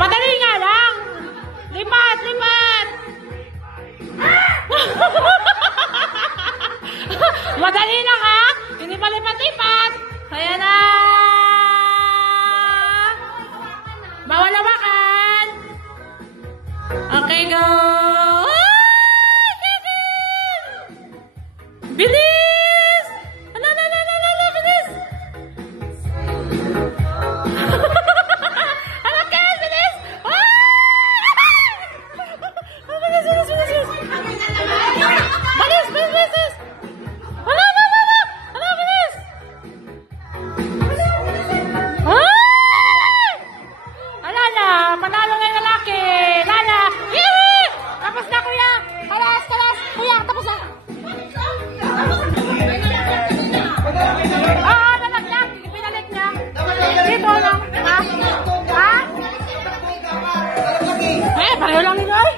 Madali nga lang. Lipat, lipat. Madali lang ha. Hindi pa lipat-lipat. Ayan na. Bawal hawakan. Okay, go. Bilis! Ala, ala, ala, ala, ala, bilis! Ala, Ken, bilis! Bilis, bilis, bilis, bilis! Bilis, bilis, bilis! Ala, ala, ala, ala! Ala, bilis! Ala, ala, panalo na yung lalaki! Lala! Yee! Tapos na, kuya! Kalas, kalas! Kuya, tapos na! Oo, nalaglag. Pinalik niya. Dito lang. Ha? Ha? Eh, pareho lang yun ay.